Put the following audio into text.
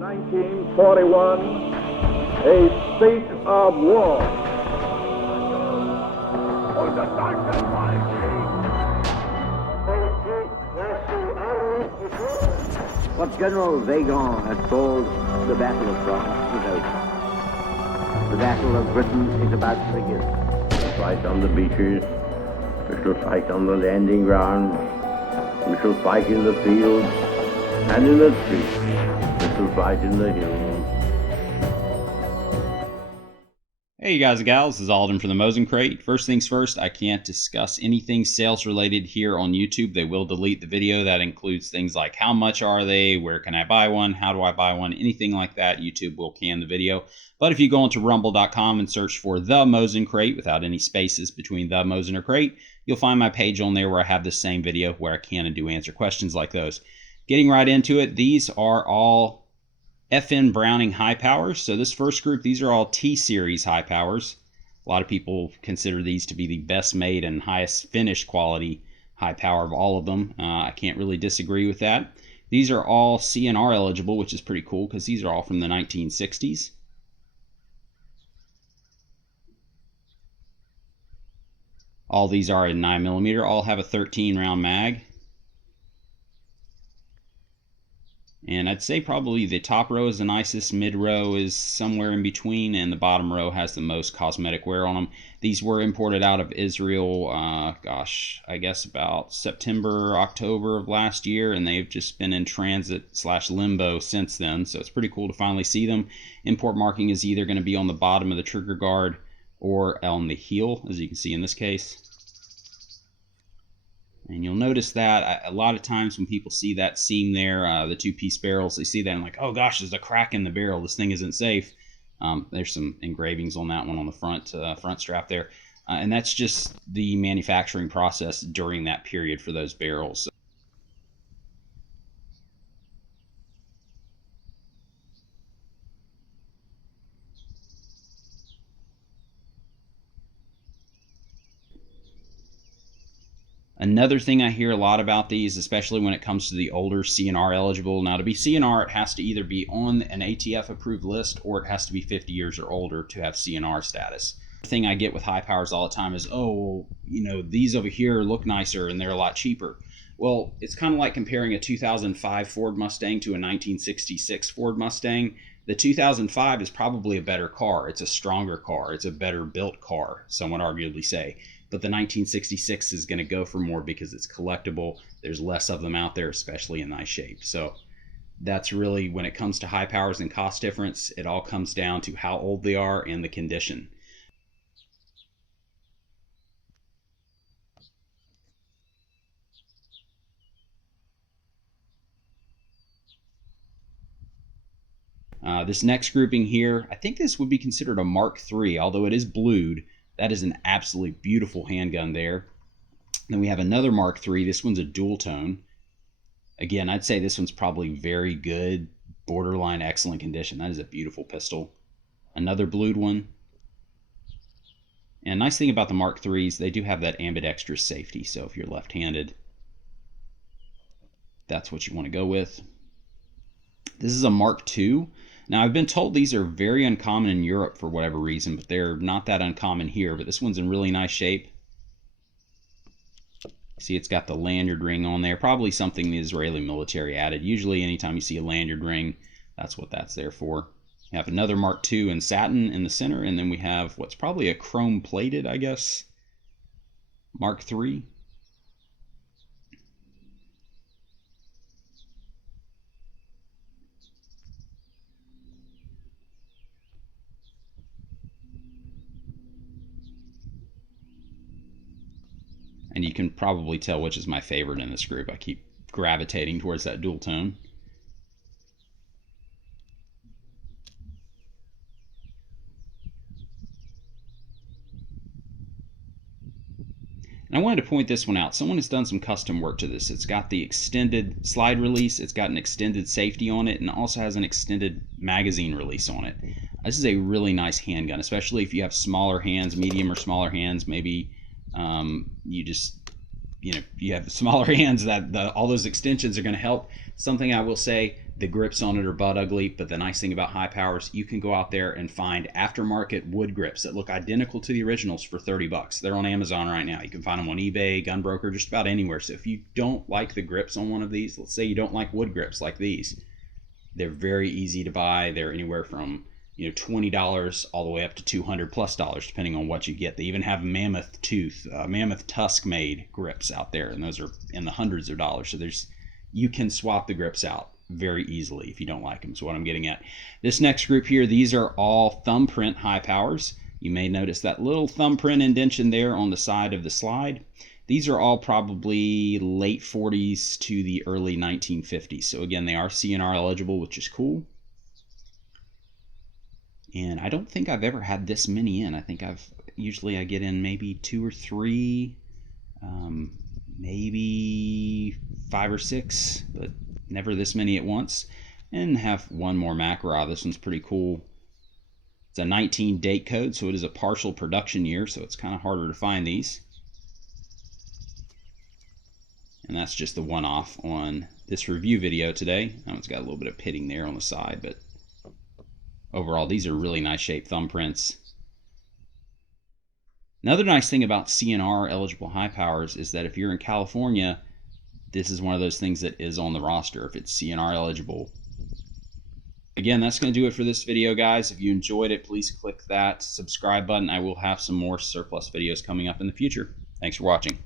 1941, a state of war. What General Vagon had called the Battle of France was over. The Battle of Britain is about to begin. We shall fight on the beaches, we shall fight on the landing grounds, we shall fight in the fields and in the streets, we shall fight in the hills. Hey you guys and gals, this is Alden from the Mosin Crate. First things first, I can't discuss anything sales related here on YouTube. They will delete the video. That includes things like how much are they, where can I buy one, how do I buy one, anything like that. YouTube will can the video. But if you go onto rumble.com and search for the Mosin Crate without any spaces between the Mosin or Crate, you'll find my page on there where I have the same video where I can and do answer questions like those. Getting right into it, these are all FN Browning high powers. So this first group, these are all T-series high powers. A lot of people consider these to be the best made and highest finished quality high power of all of them. I can't really disagree with that. These are all CNR eligible, which is pretty cool because these are all from the 1960s. All these are in 9mm, all have a 13 round mag. And I'd say probably the top row is the nicest, mid row is somewhere in between, and the bottom row has the most cosmetic wear on them. These were imported out of Israel, I guess about September, October of last year, and they've just been in transit/limbo since then, so it's pretty cool to finally see them. Import marking is either going to be on the bottom of the trigger guard or on the heel, as you can see in this case. And you'll notice that a lot of times when people see that seam there, the two-piece barrels, they see that and like, oh gosh, there's a crack in the barrel. This thing isn't safe. There's some engravings on that one on the front strap there. And that's just the manufacturing process during that period for those barrels. Another thing I hear a lot about these, especially when it comes to the older CNR eligible. Now to be CNR, it has to either be on an ATF approved list or it has to be 50 years or older to have CNR status. The thing I get with high powers all the time is, oh, well, you know, these over here look nicer and they're a lot cheaper. Well, it's kind of like comparing a 2005 Ford Mustang to a 1966 Ford Mustang. The 2005 is probably a better car. It's a stronger car. It's a better built car, some would arguably say. But the 1966 is going to go for more because it's collectible. There's less of them out there, especially in nice shape. So that's really, when it comes to high powers and cost difference, it all comes down to how old they are and the condition. This next grouping here, I think this would be considered a Mark III, although it is blued. That is an absolutely beautiful handgun there. Then we have another Mark III. This one's a dual tone. Again, I'd say this one's probably very good, borderline excellent condition. That is a beautiful pistol. Another blued one. And nice thing about the Mark IIIs, they do have that ambidextrous safety. So if you're left-handed, that's what you want to go with. This is a Mark II. Now, I've been told these are very uncommon in Europe for whatever reason, but they're not that uncommon here. But this one's in really nice shape. See, it's got the lanyard ring on there. Probably something the Israeli military added. Usually, anytime you see a lanyard ring, that's what that's there for. We have another Mark II in satin in the center, and then we have what's probably a chrome-plated, I guess, Mark III. And you can probably tell which is my favorite in this group. I keep gravitating towards that dual tone. And I wanted to point this one out. Someone has done some custom work to this. It's got the extended slide release, it's got an extended safety on it, and it also has an extended magazine release on it. This is a really nice handgun, especially if you have smaller hands, medium or smaller hands. Maybe you have smaller hands, that all those extensions are going to help. Something I will say, The grips on it are butt ugly, but the nice thing about high powers, you can go out there and find aftermarket wood grips that look identical to the originals for 30 bucks. They're on Amazon right now. You can find them on eBay, Gunbroker, just about anywhere. So if you don't like the grips on one of these, let's say you don't like wood grips like these, they're very easy to buy. They're anywhere from $20 all the way up to $200+ depending on what you get. They even have mammoth tusk made grips out there, and those are in the hundreds of dollars. So you can swap the grips out very easily if you don't like them. So what I'm getting at, this next group here, these are all Thumbprint high powers. You may notice that little Thumbprint indentation there on the side of the slide. These are all probably late 40s to the early 1950s. So again, they are CNR eligible, which is cool. And I don't think I've ever had this many in. I think usually I get in maybe 2 or 3, maybe 5 or 6, but never this many at once. And have one more Macra. This one's pretty cool. It's a 19 date code, so it is a partial production year, so it's kind of harder to find these. And that's just the one-off on this review video today. That one's got a little bit of pitting there on the side, but overall, these are really nice shaped thumbprints. Another nice thing about CNR eligible high powers is that if you're in California, this is one of those things that is on the roster if it's CNR eligible. Again, that's going to do it for this video, guys. If you enjoyed it, please click that subscribe button. I will have some more surplus videos coming up in the future. Thanks for watching.